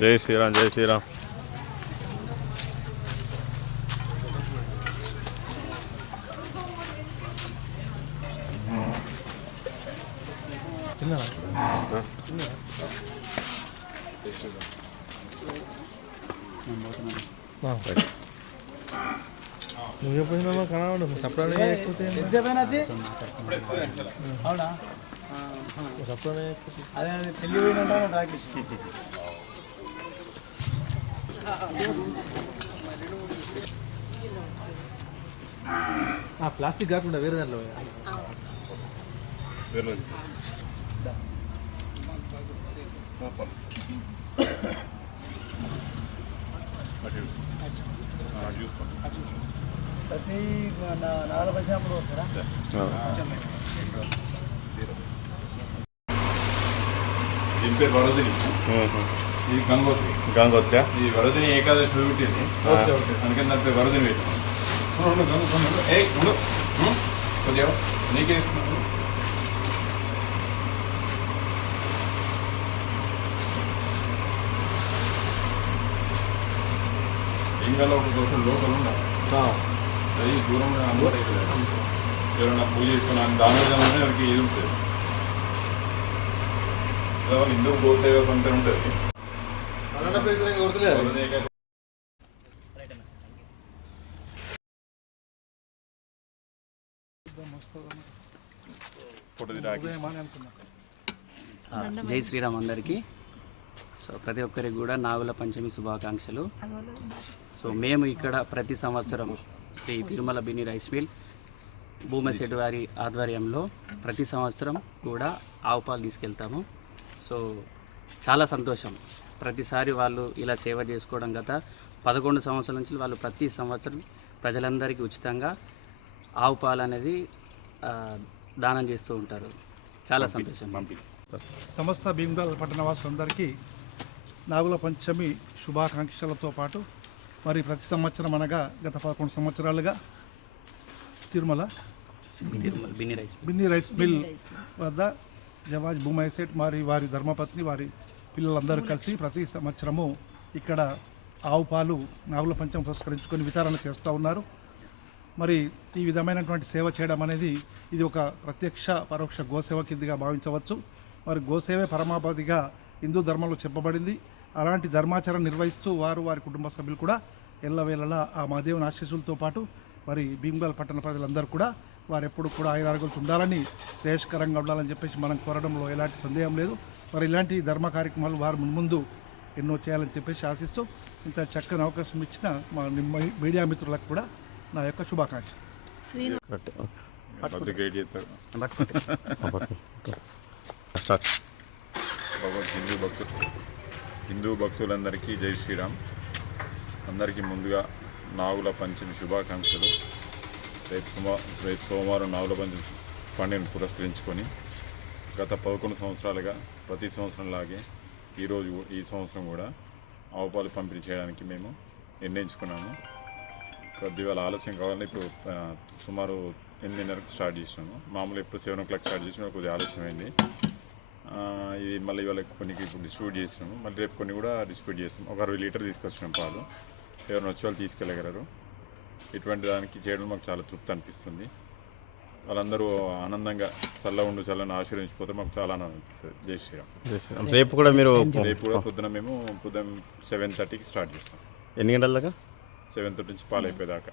జై శ్రీరామ్, జై శ్రీరామ్. నువ్వు పోయినా కనబడు సప్లై అవునా సప్లై అదే పెళ్ళి పోయినట్టు రాకేష్ ప్లాస్టిక్ కాకుండా వేరే దాంట్లో ప్రతి 4 పైసలు వస్తారా? దీని పేరు వరదిని, ఇది గంగోత్రి. గంగోత్రి ఈ వరదిని ఏకాదశి పెట్టింది, అందుకని దాని పేరు వరదిని పెట్టింది. కొద్దిగా నీకే ఇస్తున్నాను. ఇంకా ఒక దోషం లోపల ఉండాలి, అది దూరంగా అందుబాటు ఎవరైనా పూజ చేసుకున్నాను దాని విధంగానే ఎవరికి ఇది ఉంటుంది. హిందూ గోసేవ పంపిణీ ఉంటుంది. జై శ్రీరామ్ అందరికీ. సో ప్రతి ఒక్కరికి కూడా నాగుల పంచమి శుభాకాంక్షలు. సో మేము ఇక్కడ ప్రతి సంవత్సరం శ్రీ తిరుమల బిని రైస్ మిల్ భూమశెట్టి వారి ఆధ్వర్యంలో ప్రతి సంవత్సరం కూడా ఆవు పాలు తీసుకెళ్తాము. సో చాలా సంతోషం, ప్రతిసారి వాళ్ళు ఇలా సేవ చేసుకోవడం. గత 11 సంవత్సరాల నుంచి వాళ్ళు ప్రతి సంవత్సరం ప్రజలందరికీ ఉచితంగా ఆవు పాలు అనేది దానం చేస్తూ ఉంటారు. చాలా సంతోషం. సమస్త భీమగల్ పట్టణవాసులందరికీ నాగుల పంచమి శుభాకాంక్షలతో పాటు మరి ప్రతి సంవత్సరం అనగా గత 11 సంవత్సరాలుగా తిరుమల బిన్ని రైస్ మిల్ వద్ద జవాజ్ భూమైసెట్ మరి వారి ధర్మపత్ని వారి పిల్లలందరూ కలిసి ప్రతి సంవత్సరము ఇక్కడ ఆవు పాలు నాగుల పంచమి పురస్కరించుకొని వితరణ చేస్తూ ఉన్నారు. మరి ఈ విధమైనటువంటి సేవ చేయడం అనేది ఇది ఒక ప్రత్యక్ష పరోక్ష గోసేవ కిందిగా భావించవచ్చు. మరి గోసేవే పరమావధిగా హిందూ ధర్మంలో చెప్పబడింది. అలాంటి ధర్మాచరణ నిర్వహిస్తూ వారి కుటుంబ సభ్యులు కూడా ఎల్లవేళలా ఆ మహాదేవుని ఆశీస్సులతో పాటు మరి భీమగల్ పట్టణ ప్రజలందరూ కూడా వారు ఎప్పుడు కూడా ఆయురారోగ్యాలతో ఉండాలని, శ్రేయస్కరంగా ఉండాలని చెప్పేసి మనం కోరడంలో ఎలాంటి సందేహం లేదు. మరి ఇలాంటి ధర్మ కార్యక్రమాలు వారు ముందు ఎన్నో చేయాలని చెప్పేసి ఆశిస్తూ ఇంత చక్కని అవకాశం ఇచ్చిన మా మీడియా మిత్రులకు కూడా నా యొక్క శుభాకాంక్ష. హిందూ భక్తులందరికీ జై శ్రీరామ్. అందరికీ ముందుగా నాగుల పంచమి శుభాకాంక్షలు. రేపు సోమవారం నాగుల పంచమి పండుగను పురస్కరించుకొని గత 11 సంవత్సరాలుగా ప్రతి సంవత్సరం లాగే ఈ సంవత్సరం కూడా ఆవు పాలు పంపిణీ చేయడానికి మేము నిర్ణయించుకున్నాము. కొద్దిగా ఆలస్యం కావాలని ఇప్పుడు సుమారు 8:30కు స్టార్ట్ చేసినాము. మామూలు ఎప్పుడు 7 o'clock స్టార్ట్ చేసినా కొద్దిగా ఆలస్యమైంది. ఇది మళ్ళీ ఇవాళ కొన్ని ఇప్పుడు డిస్ట్రిబ్యూట్ చేసినాము. మళ్ళీ రేపు కొన్ని కూడా డిస్ట్రిబ్యూట్ చేస్తాం. ఒక 60 లీటర్ తీసుకొచ్చినాం పాలు. ఎవరైనా వచ్చే వాళ్ళు తీసుకెళ్ళగలరు. ఇటువంటి దానికి చేయడం మాకు చాలా తృప్తి అనిపిస్తుంది. వాళ్ళందరూ ఆనందంగా చల్లని ఆశీర్వదించిపోతే మాకు చాలా ఆనందం అనిపిస్తుంది. జై శ్రీరామ్. రేపు కూడా పొద్దున మేము 7:30కి స్టార్ట్ చేస్తాం. ఎన్ని గంటల దాకా? 7:30 నుంచి పాలు అయిపోయేదాకా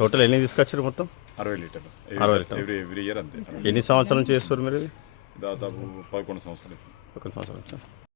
టోటల్ ఎన్ని తీసుకొచ్చారు? మొత్తం 60 లీటర్లు ఎవ్రీ ఇయర్ అంతే. ఎన్ని సంవత్సరాల నుంచి చేస్తారు మీరు? దాదాపు 11 సంవత్సరాలు. 11 సంవత్సరాలు.